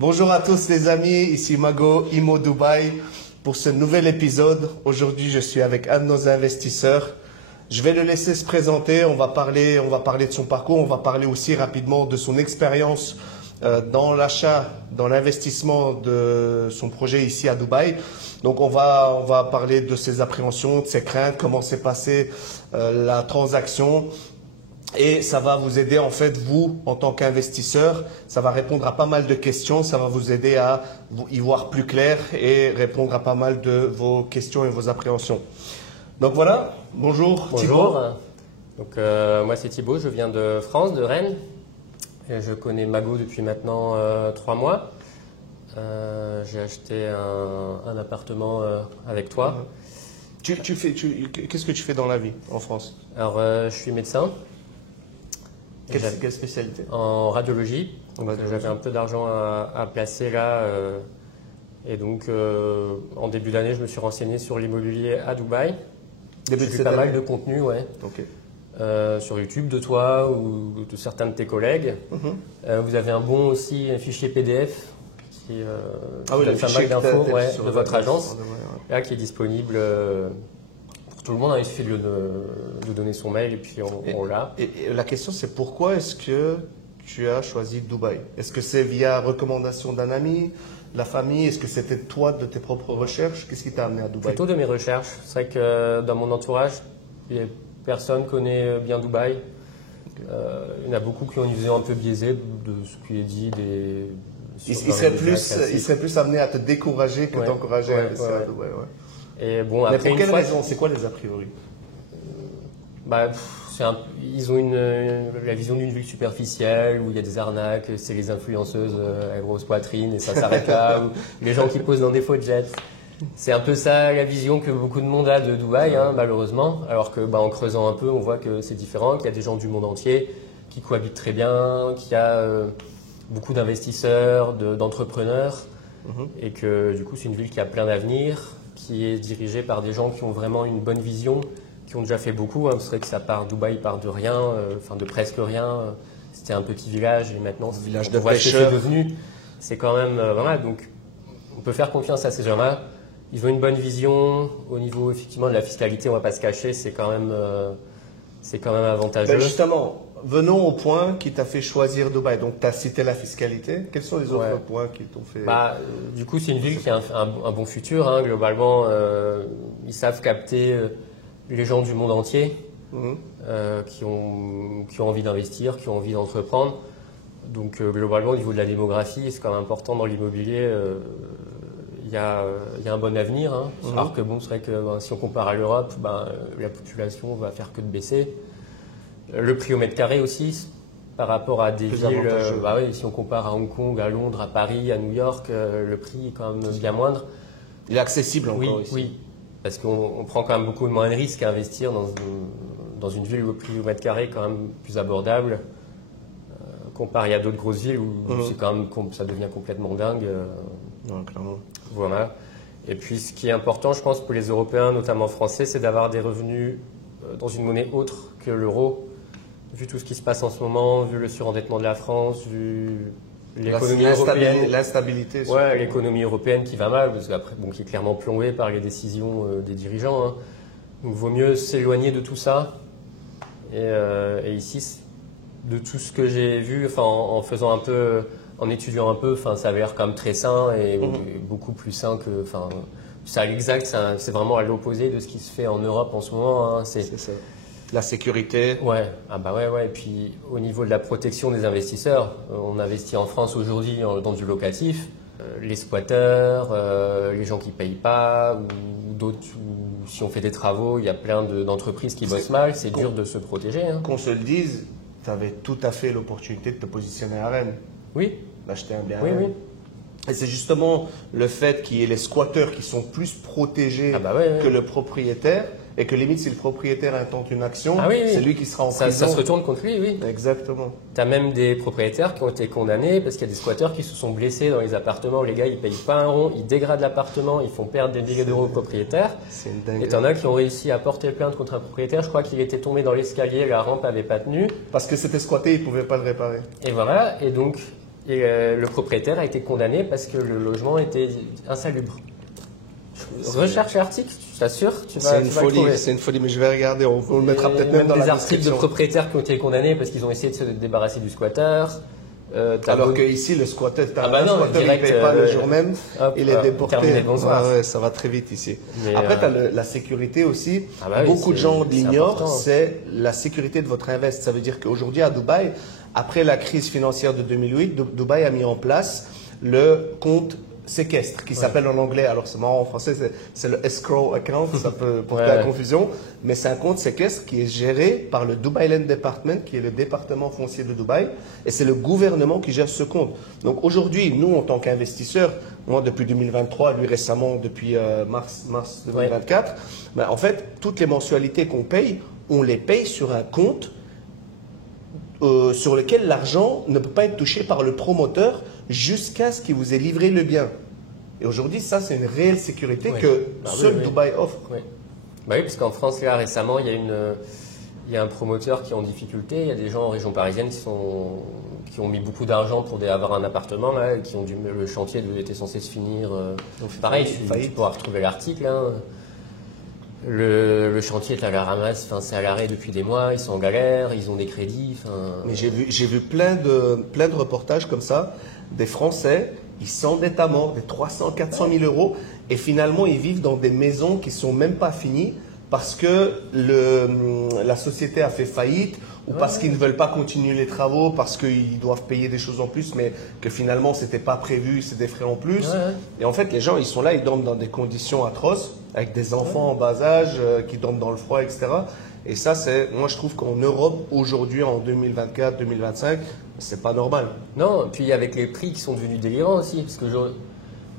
Bonjour à tous les amis, ici Mago, Imo Dubaï, pour ce nouvel épisode. Aujourd'hui, je suis avec un de nos investisseurs. Je vais le laisser se présenter, on va parler de son parcours, on va parler aussi rapidement de son expérience dans l'achat, dans l'investissement de son projet ici à Dubaï. Donc on va parler de ses appréhensions, de ses craintes, comment s'est passée la transaction. Et ça va vous aider en fait, vous, en tant qu'investisseur, ça va répondre à pas mal de questions, ça va vous aider à y voir plus clair et répondre à pas mal de vos questions et vos appréhensions. Donc voilà, bonjour. Bonjour. Thibaut. Donc, moi c'est Thibaut, je viens de France, de Rennes. Et je connais Mago depuis maintenant 3 mois. J'ai acheté un appartement avec toi. Qu'est-ce que tu fais dans la vie en France? Alors je suis médecin. Quelle spécialité? En radiologie. Donc, Radiologie. j'avais un peu d'argent à placer là. Et donc en début d'année, je me suis renseigné sur l'immobilier à Dubaï. J'ai vu pas mal de contenu, ouais. Ok. Sur YouTube de toi ou de certains de tes collègues. Vous avez un bon aussi un fichier PDF qui oui, donne le pas fichier mal d'infos sur de votre agence, ouais. là, qui est disponible pour tout le monde. Il suffit de donner son mail et puis on l'a. Et la question c'est pourquoi est-ce que tu as choisi Dubaï? Est-ce que c'est via recommandation d'un ami, la famille? Est-ce que c'était toi de tes propres recherches? Qu'est-ce qui t'a amené à Dubaï? Plutôt de mes recherches. C'est vrai que dans mon entourage, personne connaît bien Dubaï. Il y en a beaucoup qui ont une vision un peu biaisée de ce qui est dit. Il serait plus amené à te décourager que t'encourager à investir à Dubaï. Ouais. Et bon, mais après, pour quelle raison? C'est quoi les a priori? Ils ont la vision d'une ville superficielle où il y a des arnaques, c'est les influenceuses à grosse poitrine et ça s'arrête là, ou les gens qui posent dans des faux jets. C'est un peu ça la vision que beaucoup de monde a de Dubaï, malheureusement. Alors que, en creusant un peu, on voit que c'est différent, qu'il y a des gens du monde entier qui cohabitent très bien, qu'il y a beaucoup d'investisseurs, d'entrepreneurs, et que du coup c'est une ville qui a plein d'avenir, qui est dirigée par des gens qui ont vraiment une bonne vision, qui ont déjà fait beaucoup. C'est vrai que Dubaï part de rien, de presque rien. C'était un petit village et maintenant village on voit ce que c'est devenu. C'est quand même voilà, donc on peut faire confiance à ces gens-là. Ils ont une bonne vision au niveau effectivement de la fiscalité. On ne va pas se cacher, c'est quand même avantageux. Ben justement, venons au point qui t'a fait choisir Dubaï. Donc tu as cité la fiscalité. Quels sont les autres points qui t'ont fait? Du coup, c'est une ville qui a un bon futur. Globalement, ils savent capter les gens du monde entier qui ont envie d'investir, qui ont envie d'entreprendre. Donc globalement, au niveau de la démographie, c'est quand même important dans l'immobilier. Il y a un bon avenir. Alors que c'est vrai que si on compare à l'Europe, la population va faire que de baisser. Le prix au mètre carré aussi, par rapport à des villes, si on compare à Hong Kong, à Londres, à Paris, à New York, le prix est quand même bien moindre. Il est accessible encore ici. Oui, parce qu'on prend quand même beaucoup moins de risques à investir dans une ville où le prix au mètre carré est quand même plus abordable, comparé à d'autres grosses villes où c'est quand même, ça devient complètement dingue. Clairement. Voilà. Et puis ce qui est important, je pense, pour les Européens, notamment français, c'est d'avoir des revenus dans une monnaie autre que l'euro. Vu tout ce qui se passe en ce moment, vu le surendettement de la France, vu l'économie européenne, l'instabilité. Ouais, l'économie européenne qui va mal, parce qu'après, qui est clairement plombée par les décisions des dirigeants. Donc, il vaut mieux s'éloigner de tout ça. Et ici, de tout ce que j'ai vu, en faisant un peu, en étudiant un peu, ça avait l'air quand même très sain et beaucoup plus sain que, ça exact, c'est vraiment à l'opposé de ce qui se fait en Europe en ce moment. C'est ça. La sécurité. Ouais. Et puis au niveau de la protection des investisseurs, on investit en France aujourd'hui dans du locatif. Les squatteurs, les gens qui payent pas, ou d'autres, si on fait des travaux, il y a plein d'entreprises qui bossent mal. C'est dur de se protéger. Qu'on se le dise, tu avais tout à fait l'opportunité de te positionner à Rennes. Oui. D'acheter un bien à Rennes. Oui. Et c'est justement le fait qu'il y ait les squatteurs qui sont plus protégés que le propriétaire, et que limite si le propriétaire intente une action, c'est lui qui sera en prison. Ça se retourne contre lui, oui. Exactement. Tu as même des propriétaires qui ont été condamnés parce qu'il y a des squatteurs qui se sont blessés dans les appartements où les gars ils payent pas un rond, ils dégradent l'appartement, ils font perdre des milliers d'euros aux propriétaires. C'est une dinguerie. Et t'en as qui ont réussi à porter plainte contre un propriétaire. Je crois qu'il était tombé dans l'escalier, la rampe avait pas tenu. Parce que c'était squatté, il pouvait pas le réparer. Et voilà, et donc Et le propriétaire a été condamné parce que le logement était insalubre. Recherche l'article, je t'assure, tu vas le trouver. C'est une folie, mais je vais regarder, on le mettra peut-être même dans la description. Des articles de propriétaires qui ont été condamnés parce qu'ils ont essayé de se débarrasser du squatter. Alors qu'ici, le squatter, non, il ne paye pas le jour même, il est déporté. Ouais, ça va très vite ici. Mais après, tu as la sécurité aussi. Beaucoup de gens l'ignorent, c'est la sécurité de votre invest. Ça veut dire qu'aujourd'hui, à Dubaï, après la crise financière de 2008, Dubaï a mis en place le compte séquestre, qui s'appelle en anglais, alors c'est marrant en français, c'est le escrow account, ça peut porter à confusion, mais c'est un compte séquestre qui est géré par le Dubai Land Department, qui est le département foncier de Dubaï, et c'est le gouvernement qui gère ce compte. Donc aujourd'hui, nous, en tant qu'investisseurs, moi depuis 2023, lui récemment depuis mars 2024, ben, en fait, toutes les mensualités qu'on paye, on les paye sur un compte sur lequel l'argent ne peut pas être touché par le promoteur jusqu'à ce qu'il vous ait livré le bien. Et aujourd'hui, ça, c'est une réelle sécurité que seul Dubaï offre. Oui. Bah oui, parce qu'en France, là, récemment, il y a un promoteur qui est en difficulté. Il y a des gens en région parisienne qui ont mis beaucoup d'argent pour avoir un appartement, là, et qui ont le chantier était censé se finir. Donc, pareil, tu pourras retrouver l'article. Hein. Le chantier est à la ramasse, c'est à l'arrêt depuis des mois, ils sont en galère, ils ont des crédits. Mais j'ai vu plein de reportages comme ça, des Français, ils s'endettent à mort, des 300, 400 000 euros, et finalement ils vivent dans des maisons qui ne sont même pas finies parce que la société a fait faillite ou parce qu'ils ne veulent pas continuer les travaux, parce qu'ils doivent payer des choses en plus, mais que finalement ce n'était pas prévu, c'est des frais en plus. Et en fait, les gens, ils sont là, ils dorment dans des conditions atroces, avec des enfants en bas âge qui dorment dans le froid, etc. Et ça, moi je trouve qu'en Europe, aujourd'hui, en 2024, 2025, c'est pas normal. Non, puis avec les prix qui sont devenus délirants aussi, parce que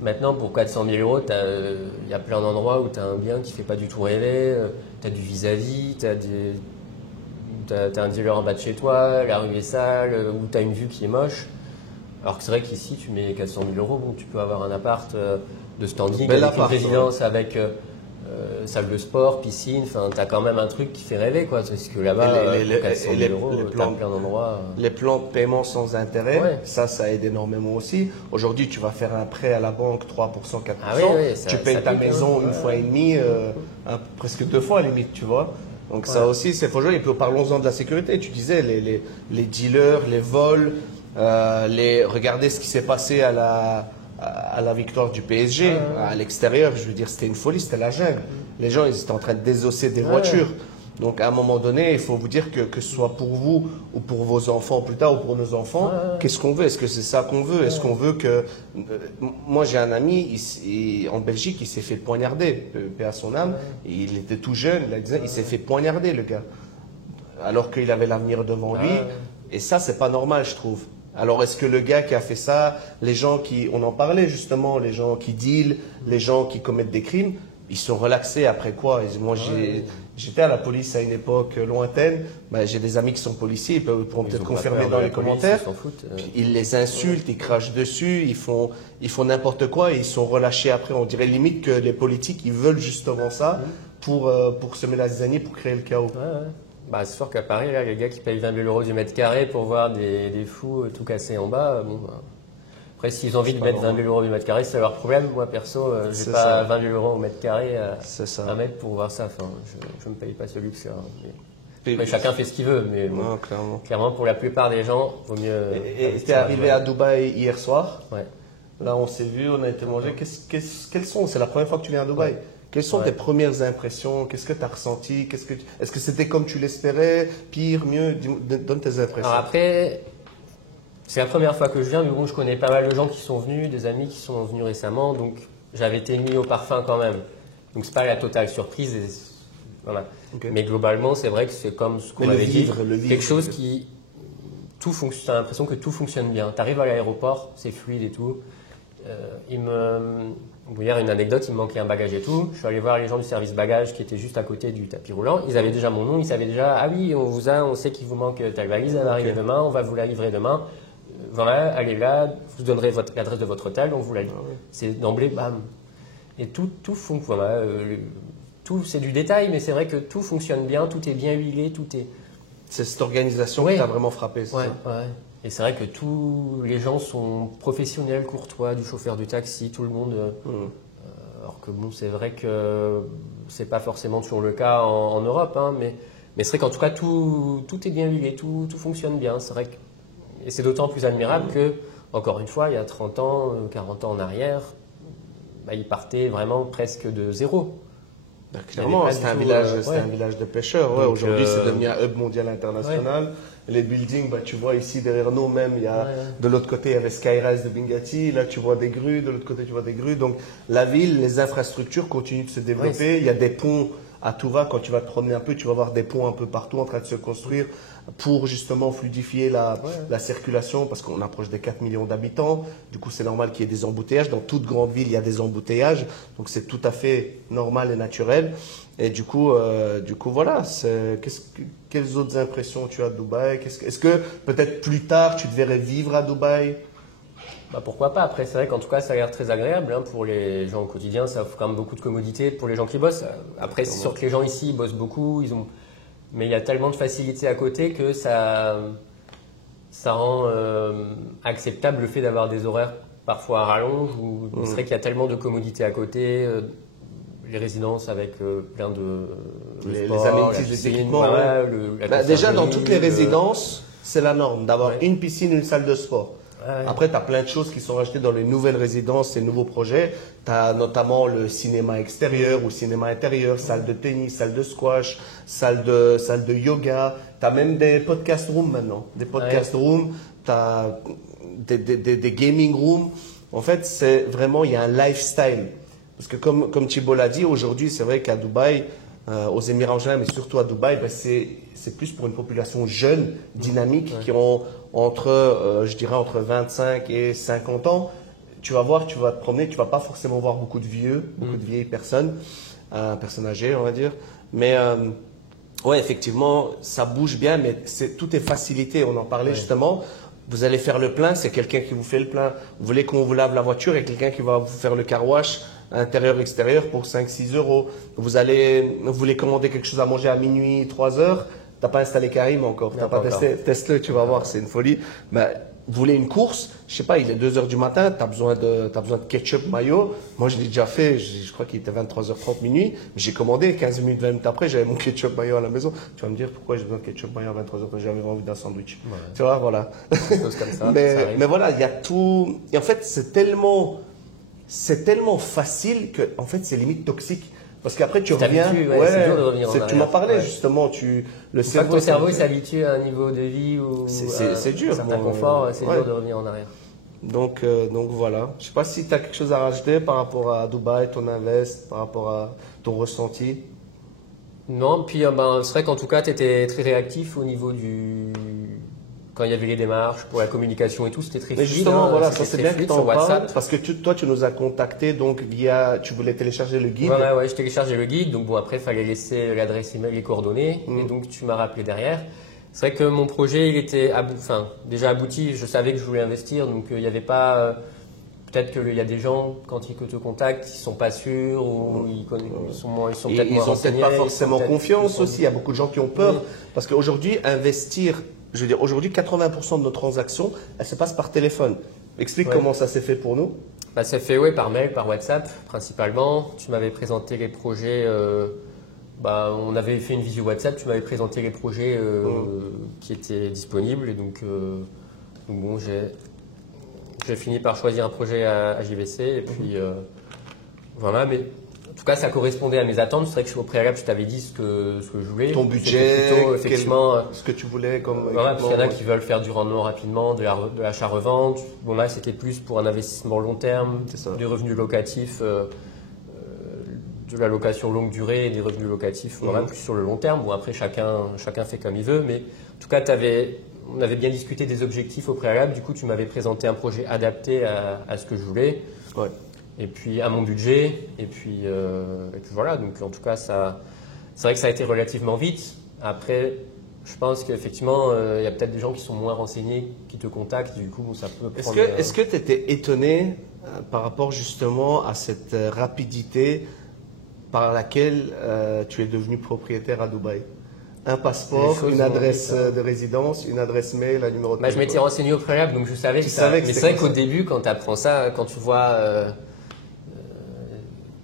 maintenant, pour 400 000 euros, il y a plein d'endroits où tu as un bien qui ne fait pas du tout rêver, tu as du vis-à-vis, tu as un dealer en bas de chez toi, la rue est sale, ou tu as une vue qui est moche. Alors que c'est vrai qu'ici, tu mets 400 000 euros, bon, tu peux avoir un appart de standing, avec une résidence, avec salle de sport, piscine, tu as quand même un truc qui fait rêver, quoi. Parce que là-bas, 400 000 euros, tu as plein d'endroits. Les plans de paiement sans intérêt, ça aide énormément aussi. Aujourd'hui, tu vas faire un prêt à la banque 3%, 4%, tu payes ta maison une fois et demie, presque 2 fois à la limite, tu vois. Donc ça aussi, c'est faut jouer. Et puis parlons-en de la sécurité. Tu disais les dealers, les vols, regardez ce qui s'est passé à la victoire du PSG à l'extérieur. Je veux dire, c'était une folie, c'était la jungle. Les gens, ils étaient en train de désosser des voitures. Donc à un moment donné, il faut vous dire que ce soit pour vous ou pour vos enfants plus tard ou pour nos enfants, qu'est-ce qu'on veut? Est-ce que c'est ça qu'on veut? Est-ce qu'on veut que... Moi, j'ai un ami en Belgique, il s'est fait poignarder, paix à son âme. Il était tout jeune, il s'est fait poignarder, le gars. Alors qu'il avait l'avenir devant lui. Et ça, c'est pas normal, je trouve. Alors, est-ce que le gars qui a fait ça, les gens on en parlait justement, les gens qui dealent, les gens qui commettent des crimes, ils sont relaxés après quoi? Moi, j'étais à la police à une époque lointaine. J'ai des amis qui sont policiers, ils pourront peut-être confirmer dans les commentaires. Ils les insultent, ils crachent dessus, ils font n'importe quoi et ils sont relâchés après. On dirait limite que les politiques, ils veulent justement ça pour semer la zizanie, pour créer le chaos. C'est sûr qu'à Paris, là, les gars qui payent 20 000 euros du mètre carré pour voir des fous tout cassés en bas, après, s'ils ont envie de mettre 20 000 euros du mètre carré, c'est leur problème. Moi, perso, je n'ai pas 20 000 euros au mètre carré à mettre pour voir ça. Enfin, je ne me paye pas ce luxe-là. Mais chacun fait ce qu'il veut. Mais bon, clairement, pour la plupart des gens, il vaut mieux. Et tu es arrivé à Dubaï hier soir. Ouais. Là, on s'est vu, on a été manger. C'est la première fois que tu viens à Dubaï. Quelles sont tes premières impressions? Qu'est-ce que tu as ressenti? Est-ce que c'était comme tu l'espérais? Pire, mieux? Donne tes impressions. Alors après, c'est la première fois que je viens, mais bon, je connais pas mal de gens qui sont venus, des amis qui sont venus récemment, donc j'avais été mis au parfum quand même. Donc c'est pas la totale surprise. Voilà. Mais globalement, c'est vrai que c'est comme ce qu'on avait dit, quelque chose qui... Tu as l'impression que tout fonctionne bien. Tu arrives à l'aéroport, c'est fluide et tout. Hier, une anecdote, il me manquait un bagage et tout. Je suis allé voir les gens du service bagage qui étaient juste à côté du tapis roulant. Ils avaient déjà mon nom, ils savaient déjà, ah oui, on sait qu'il vous manque telle valise, elle va arriver demain, on va vous la livrer demain. Voilà, allez là, vous donnerez l'adresse de votre hôtel, on vous la livre. C'est d'emblée, bam. Et tout fonctionne. Voilà, tout, c'est du détail, mais c'est vrai que tout fonctionne bien, tout est bien huilé, tout est... C'est cette organisation qui t'a vraiment frappé, c'est ça? Et c'est vrai que tous les gens sont professionnels, courtois, du chauffeur de taxi, tout le monde. Alors que bon, c'est vrai que c'est pas forcément toujours le cas en Europe, hein, mais c'est vrai qu'en tout cas, tout est bien huilé, tout fonctionne bien. C'est vrai que, et c'est d'autant plus admirable que, encore une fois, il y a 30 ans, 40 ans en arrière, bah, ils partaient vraiment presque de zéro. Clairement, c'était un village de pêcheurs. Ouais, aujourd'hui, c'est devenu un hub mondial international. Ouais. Les buildings, bah, tu vois ici derrière nous même, il y a, de l'autre côté, il y avait Skyrise de Bingati. Là, tu vois des grues. De l'autre côté, tu vois des grues. Donc, la ville, les infrastructures continuent de se développer. Ouais, il y a des ponts à tout va. Quand tu vas te promener un peu, tu vas voir des ponts un peu partout en train de se construire pour justement fluidifier la circulation parce qu'on approche des 4 millions d'habitants. Du coup, c'est normal qu'il y ait des embouteillages. Dans toute grande ville, il y a des embouteillages. Donc, c'est tout à fait normal et naturel. Et du coup voilà. Quelles autres impressions tu as de Dubaï? Est-ce que peut-être plus tard, tu te verrais vivre à Dubaï? Bah pourquoi pas. Après, c'est vrai qu'en tout cas, ça a l'air très agréable hein, pour les gens au quotidien. Ça offre quand même beaucoup de commodités pour les gens qui bossent. Après, c'est sûr que les gens ici ils bossent beaucoup. Mais il y a tellement de facilité à côté que ça rend acceptable le fait d'avoir des horaires parfois à rallonge. C'est vrai qu'il y a tellement de commodités à côté. Les résidences avec plein de les amenities, les équipements. Déjà, dans toutes les résidences, c'est la norme d'avoir une piscine, une salle de sport. Après, tu as plein de choses qui sont rajoutées dans les nouvelles résidences, ces nouveaux projets. Tu as notamment le cinéma extérieur ou cinéma intérieur, salle de tennis, salle de squash, salle de yoga. Tu as même des podcast rooms maintenant. Des podcast rooms, tu as des gaming rooms. En fait, c'est vraiment, il y a un lifestyle. Parce que comme Thibault l'a dit, aujourd'hui, c'est vrai qu'à Dubaï, aux Émirats arabes, mais surtout à Dubaï, c'est plus pour une population jeune, dynamique, qui ont je dirais entre 25 et 50 ans. Tu vas voir, tu vas te promener, tu vas pas forcément voir beaucoup de vieilles personnes, personnes âgées, on va dire. Mais ouais, effectivement, ça bouge bien, mais tout est facilité. On en parlait justement. Vous allez faire le plein, c'est quelqu'un qui vous fait le plein. Vous voulez qu'on vous lave la voiture, il y a quelqu'un qui va vous faire le car wash intérieur-extérieur pour 5-6 euros. Vous voulez commander quelque chose à manger à minuit, 3 heures. T'as pas installé Karim encore, t'as pas testé, teste-le, tu vas voir, c'est une folie. Mais vous voulez une course, je sais pas, il est 2 heures du matin, t'as besoin de ketchup mayo. Moi, je l'ai déjà fait, je crois qu'il était 23h30 minuit. J'ai commandé 15 minutes, 20 minutes après, j'avais mon ketchup mayo à la maison. Tu vas me dire pourquoi j'ai besoin de ketchup mayo à 23h quand j'avais envie d'un sandwich. Ouais. Tu vois, voilà. Comme ça, mais voilà, il y a tout. Et en fait, c'est tellement facile que, en fait, c'est limite toxique. Parce qu'après, tu reviens. C'est dur de revenir en arrière. Tu m'en parlais justement. Le cerveau s'habitue à un niveau de vie où c'est dur. Un certain confort, c'est dur de revenir en arrière. Donc voilà. Je sais pas si tu as quelque chose à rajouter par rapport à Dubaï, ton invest, par rapport à ton ressenti. Non, puis c'est vrai qu'en tout cas, tu étais très réactif au niveau quand il y avait les démarches pour la communication et tout, c'était très fluide. Mais justement, voilà, ça c'est bien que tu en parles, parce que toi, tu nous as contacté donc tu voulais télécharger le guide. Ouais, je téléchargeais le guide, donc bon, après, il fallait laisser l'adresse email, les coordonnées, et donc tu m'as rappelé derrière. C'est vrai que mon projet, il était déjà abouti, je savais que je voulais investir, donc il n'y avait pas. Peut-être qu'il y a des gens, quand ils te contactent, ils ne sont pas sûrs, ou ils sont peut-être moins renseignés. Ils n'ont peut-être pas forcément confiance aussi. Il y a beaucoup de gens qui ont peur, parce qu'aujourd'hui, investir. Je veux dire, aujourd'hui, 80% de nos transactions, elles se passent par téléphone. Explique comment ça s'est fait pour nous. Ça fait par mail, par WhatsApp principalement. Tu m'avais présenté les projets. On avait fait une visio WhatsApp. Tu m'avais présenté les projets qui étaient disponibles. Et donc bon, j'ai fini par choisir un projet à JVC. Et puis voilà, mais. En tout cas, ça correspondait à mes attentes. C'est vrai que au préalable, je t'avais dit ce que je voulais. Ton budget, plutôt, effectivement, ce que tu voulais comme. Voilà, parce qu'il y en a qui veulent faire du rendement rapidement, de l'achat-revente. Bon, là, c'était plus pour un investissement long terme, des revenus locatifs, de la location longue durée et des revenus locatifs, voilà, plus sur le long terme. Bon, après, chacun fait comme il veut. Mais en tout cas, on avait bien discuté des objectifs au préalable. Du coup, tu m'avais présenté un projet adapté à ce que je voulais. Ouais. Et puis à mon budget, et puis voilà, donc en tout cas, c'est vrai que ça a été relativement vite. Après, je pense qu'effectivement, il y a peut-être des gens qui sont moins renseignés, qui te contactent, du coup, ça peut prendre… Est-ce que tu étais étonné par rapport justement à cette rapidité par laquelle tu es devenu propriétaire à Dubaï? un passeport, Les choses une adresse vont vite, hein. de résidence, une adresse mail, un numéro de Bah, je m'étais téléphone. renseigné au préalable, donc je savais Tu que savais que mais c'était c'est vrai comme qu'au ça. début, quand tu apprends ça, quand tu vois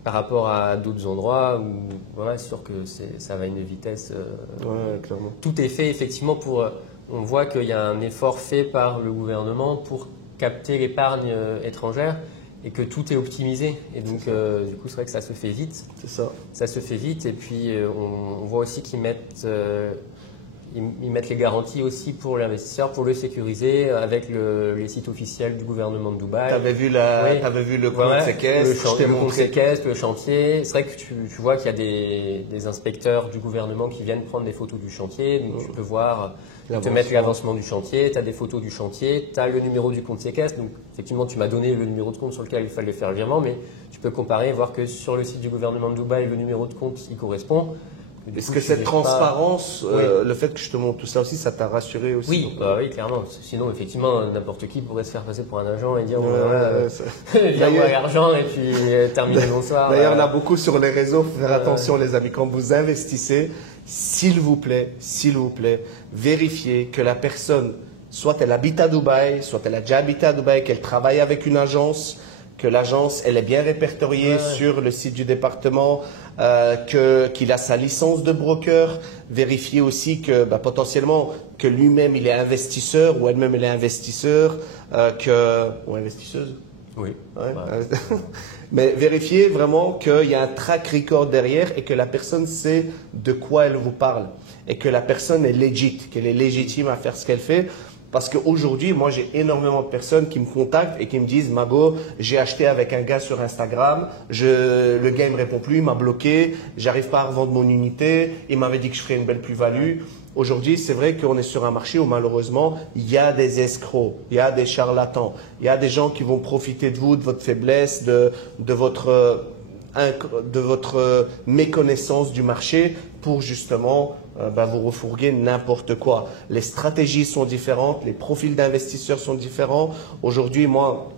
par rapport à d'autres endroits où voilà, c'est sûr que ça va à une vitesse. Ouais, clairement. Tout est fait effectivement pour. On voit qu'il y a un effort fait par le gouvernement pour capter l'épargne étrangère et que tout est optimisé. Et donc, du coup, c'est vrai que ça se fait vite. C'est ça. Ça se fait vite. Et puis, on voit aussi qu'ils mettent. Ils mettent les garanties aussi pour l'investisseur, pour le sécuriser avec les sites officiels du gouvernement de Dubaï. T'avais vu, Oui. t'avais vu le compte Ouais, séquestre, je t'ai le compte montré. séquestre, le chantier. C'est vrai que tu vois qu'il y a des inspecteurs du gouvernement qui viennent prendre des photos du chantier. Donc tu peux voir, te mettre l'avancement du chantier, tu as des photos du chantier, tu as le numéro du compte séquestre. Donc effectivement, tu m'as donné le numéro de compte sur lequel il fallait faire le virement, mais tu peux comparer et voir que sur le site du gouvernement de Dubaï, le numéro de compte, il correspond. Est-ce que cette transparence, Oui. le fait que je te montre tout ça aussi, ça t'a rassuré aussi? Oui, oui, clairement. Sinon, effectivement, n'importe qui pourrait se faire passer pour un agent et dire Ouais, viens-moi l'argent et puis termine bonsoir. D'ailleurs, on a beaucoup sur les réseaux. Faut faire attention, les amis, quand vous investissez, s'il vous plaît, vérifiez que la personne, soit elle habite à Dubaï, soit elle a déjà habité à Dubaï, qu'elle travaille avec une agence, que l'agence elle est bien répertoriée sur le site du département, qu'il a sa licence de broker. Vérifiez aussi que potentiellement que lui-même il est investisseur ou elle-même elle est investisseur, ou investisseuse. Oui. Ouais. Mais vérifiez vraiment qu'il y a un track record derrière et que la personne sait de quoi elle vous parle et que la personne est legit, qu'elle est légitime à faire ce qu'elle fait. Parce qu'aujourd'hui, moi, j'ai énormément de personnes qui me contactent et qui me disent « Mago, j'ai acheté avec un gars sur Instagram, le gars ne me répond plus, il m'a bloqué, j'arrive pas à revendre mon unité, il m'avait dit que je ferais une belle plus-value. » Aujourd'hui, c'est vrai qu'on est sur un marché où malheureusement, il y a des escrocs, il y a des charlatans, il y a des gens qui vont profiter de vous, de votre faiblesse, de votre méconnaissance du marché pour justement vous refourguer n'importe quoi. Les stratégies sont différentes, les profils d'investisseurs sont différents. Aujourd'hui, moi,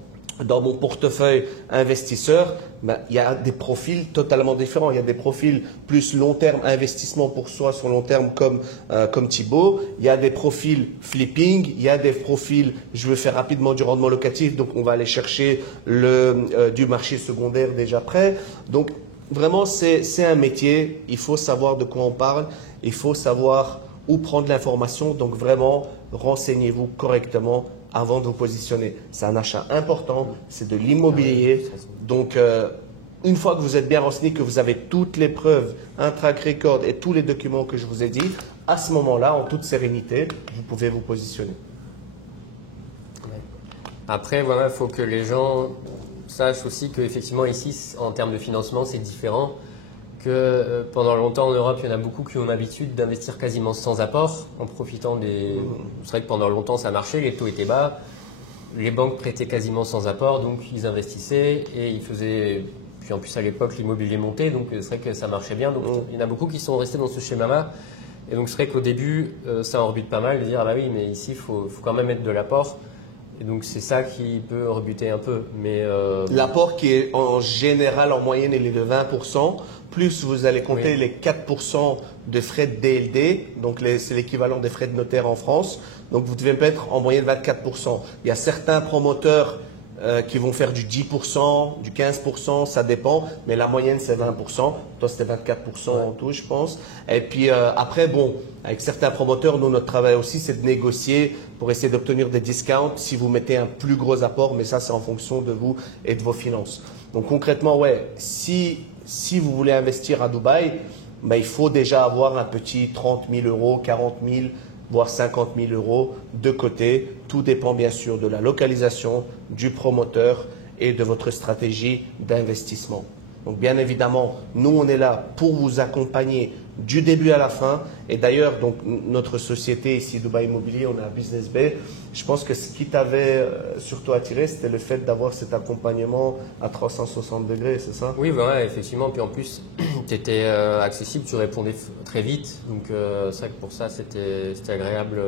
dans mon portefeuille investisseur, il y a des profils totalement différents. Il y a des profils plus long terme, investissement pour soi sur long terme comme Thibaut. Il y a des profils flipping. Il y a des profils, je veux faire rapidement du rendement locatif, donc on va aller chercher du marché secondaire déjà prêt. Donc vraiment, c'est un métier. Il faut savoir de quoi on parle. Il faut savoir où prendre l'information. Donc vraiment, renseignez-vous correctement avant de vous positionner. C'est un achat important, c'est de l'immobilier. Donc, une fois que vous êtes bien renseigné, que vous avez toutes les preuves, un track record et tous les documents que je vous ai dit, à ce moment-là, en toute sérénité, vous pouvez vous positionner. Après, voilà, il faut que les gens sachent aussi qu'effectivement, ici, en termes de financement, c'est différent. Que pendant longtemps en Europe, il y en a beaucoup qui ont l'habitude d'investir quasiment sans apport, en profitant des. C'est vrai que pendant longtemps ça marchait, les taux étaient bas, les banques prêtaient quasiment sans apport, donc ils investissaient et ils faisaient. Puis en plus à l'époque l'immobilier montait, donc c'est vrai que ça marchait bien. Donc il y en a beaucoup qui sont restés dans ce schéma-là. Et donc c'est vrai qu'au début ça en rebute pas mal de dire ah bah oui mais ici il faut quand même mettre de l'apport. Et donc c'est ça qui peut rebuter un peu. Mais l'apport qui est en général en moyenne il est de 20%. Plus vous allez compter les 4% de frais de DLD, donc c'est l'équivalent des frais de notaire en France. Donc vous devez mettre en moyenne 24%. Il y a certains promoteurs qui vont faire du 10%, du 15%, ça dépend, mais la moyenne c'est 20%. Toi c'était 24% en tout, je pense. Et puis après, bon, avec certains promoteurs, nous notre travail aussi c'est de négocier pour essayer d'obtenir des discounts si vous mettez un plus gros apport, mais ça c'est en fonction de vous et de vos finances. Donc concrètement, si vous voulez investir à Dubaï, il faut déjà avoir un petit 30 000 euros, 40 000, voire 50 000 euros de côté. Tout dépend bien sûr de la localisation, du promoteur et de votre stratégie d'investissement. Donc bien évidemment, nous on est là pour vous accompagner du début à la fin. Et d'ailleurs, donc notre société ici, Dubaï Immobilier, on est à Business Bay. Je pense que ce qui t'avait surtout attiré, c'était le fait d'avoir cet accompagnement à 360 degrés, c'est ça? Oui, voilà, effectivement. Puis en plus, tu étais accessible, tu répondais très vite. Donc c'est vrai que pour ça, c'était agréable.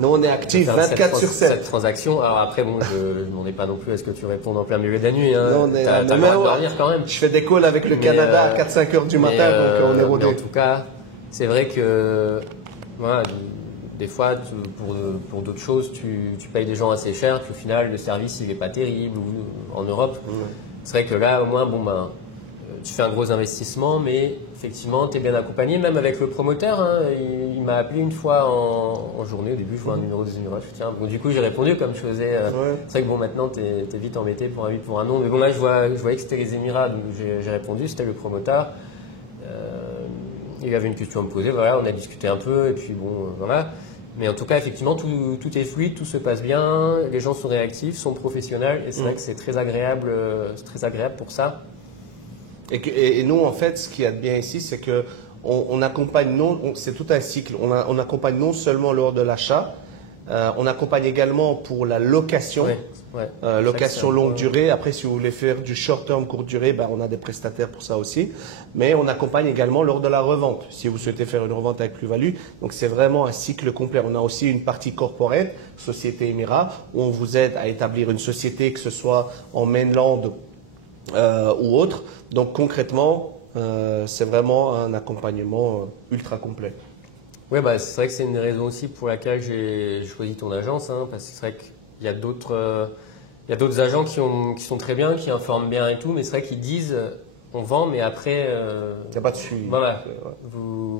Nous, on est actifs 24 sur 7. Cette transaction. Alors après, bon, je ne demandais pas non plus à ce que tu répondes en plein milieu de la nuit. Hein. Non, t'as le droit de dormir quand même. Je fais des calls avec le Canada à 4-5 heures du matin, donc on est rodé. Mais en tout cas, c'est vrai que voilà, des fois, pour d'autres choses, tu payes des gens assez cher, puis au final, le service, il n'est pas terrible en Europe. C'est vrai que là, au moins, bon, ben, tu fais un gros investissement, mais effectivement, tu es bien accompagné, même avec le promoteur. Hein. Il m'a appelé une fois en journée. Au début, je vois un numéro des Émirats. Je me dis, tiens, bon, du coup, j'ai répondu comme je faisais. C'est vrai que bon, maintenant, tu es vite embêté pour un oui, pour un non. Mais bon, là, je voyais que c'était les Émirats, donc j'ai répondu. C'était le promoteur. Il avait une question à me poser. Voilà, on a discuté un peu, et puis bon, voilà. Mais en tout cas, effectivement, tout est fluide, tout se passe bien. Les gens sont réactifs, sont professionnels, et c'est vrai que c'est très agréable pour ça. Et nous, en fait, ce qu'il y a de bien ici, c'est que on accompagne, c'est tout un cycle. On accompagne non seulement lors de l'achat, on accompagne également pour la location, location longue durée. Après, si vous voulez faire du short term, courte durée, ben, on a des prestataires pour ça aussi. Mais on accompagne également lors de la revente, si vous souhaitez faire une revente avec plus-value. Donc, c'est vraiment un cycle complet. On a aussi une partie corporate, Société Émirats, où on vous aide à établir une société, que ce soit en mainland ou autre. Donc concrètement, c'est vraiment un accompagnement ultra complet. Oui, bah, c'est vrai que c'est une des raisons aussi pour laquelle j'ai choisi ton agence, hein, parce que c'est vrai qu'il y a d'autres agents qui sont très bien, qui informent bien et tout, mais c'est vrai qu'ils disent on vend, mais après, il n'y a pas de suivi. Voilà,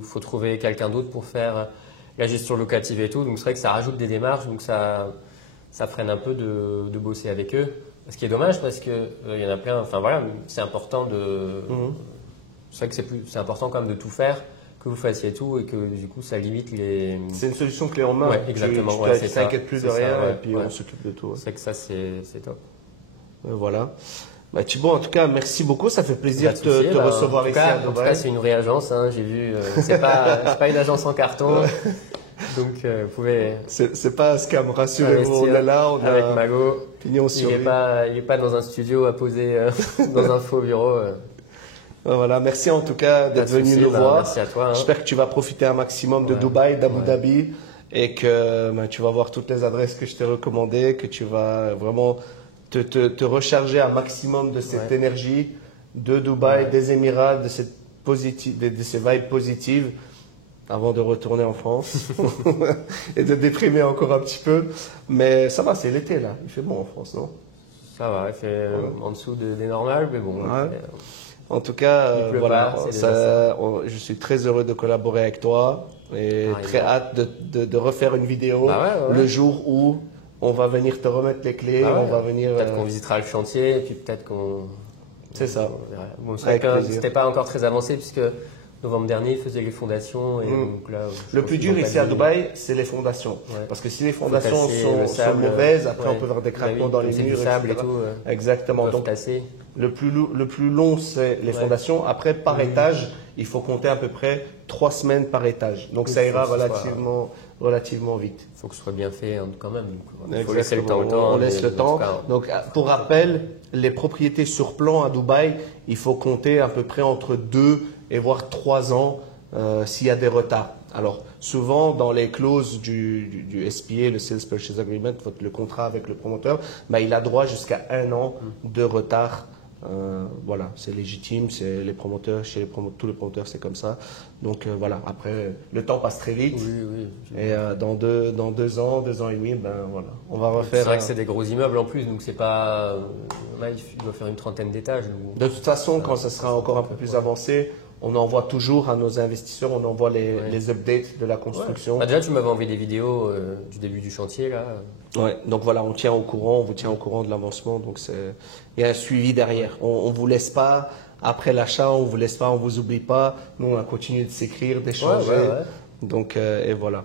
faut trouver quelqu'un d'autre pour faire la gestion locative et tout, donc c'est vrai que ça rajoute des démarches, donc ça freine un peu de bosser avec eux. Ce qui est dommage parce que il y en a plein. Enfin voilà, c'est important c'est vrai que c'est important quand même de tout faire, que vous fassiez tout et que du coup ça limite les. C'est une solution clé en main. Ouais, exactement. Tu t'inquiètes plus de rien et puis on s'occupe de tout. C'est vrai que ça c'est top. Voilà. Bah, Thibaut, en tout cas, merci beaucoup. Ça fait plaisir de te recevoir ici à Dubaï. En tout cas, c'est une vraie agence. Hein, j'ai vu. C'est pas une agence en carton. Donc, vous pouvez. C'est pas un scam, rassurez-vous. On est là, on avec a Mago. Pignon sur il est pas dans un studio à poser dans un faux bureau. Voilà, merci en tout cas d'être venu nous voir. Merci à toi. Hein. J'espère que tu vas profiter un maximum de Dubaï, d'Abu Dhabi, et que tu vas voir toutes les adresses que je t'ai recommandées, que tu vas vraiment te recharger un maximum de cette énergie de Dubaï, des Émirats, de ces vibes positives avant de retourner en France et de déprimer encore un petit peu. Mais ça va, c'est l'été là. Il fait bon en France, non? Ça va, il fait en dessous des normales, mais bon. En tout cas, voilà, je suis très heureux de collaborer avec toi et très hâte de refaire une vidéo le jour où on va venir te remettre les clés. On va venir. Peut-être qu'on visitera le chantier et puis peut-être qu'on. C'est ça. Bon, c'était pas encore très avancé puisque novembre dernier, il faisait les fondations. Et donc là, le plus dur ici à Dubaï, c'est les fondations. Parce que si les fondations sont mauvaises, après on peut avoir des craquements dans les murs. Du sable et tout. Exactement. Donc, le plus long, c'est les fondations. Après, par étage, il faut compter à peu près 3 semaines par étage. Donc ça ira relativement vite. Il faut que ce soit bien fait quand même. Il faut laisser le temps. On laisse le temps. Donc, pour rappel, les propriétés sur plan à Dubaï, il faut compter à peu près entre 2 et voire 3 ans s'il y a des retards. Alors, souvent, dans les clauses du SPA, le Sales Purchase Agreement, le contrat avec le promoteur, il a droit jusqu'à 1 an de retard. Voilà, c'est légitime, c'est les promoteurs, tous les promoteurs, c'est comme ça. Donc voilà, après, le temps passe très vite. Et dans 2 ans, 2 ans et demi, voilà, on va refaire. C'est vrai que c'est des gros immeubles en plus, donc c'est pas. Là, il doit faire une trentaine d'étages. De toute façon, quand ça sera encore un peu plus avancé, on envoie toujours à nos investisseurs, on envoie les updates de la construction. Déjà, tu m'avais envoyé des vidéos du début du chantier là. Ouais, donc voilà, on tient au courant, on vous tient au courant de l'avancement, donc il y a un suivi derrière. On vous laisse pas après l'achat, on vous laisse pas, on vous oublie pas. Nous, on a continué de s'écrire, d'échanger. Donc et voilà.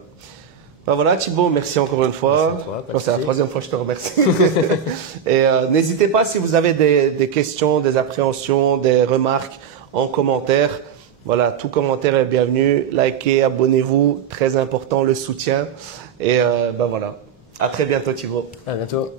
Voilà Thibaut, merci encore une fois. C'est la 3e fois que je te remercie. Et n'hésitez pas si vous avez des questions, des appréhensions, des remarques en commentaire. Voilà, tout commentaire est bienvenu. Likez, abonnez-vous, très important le soutien. Et voilà. À très bientôt Thibaut. À bientôt.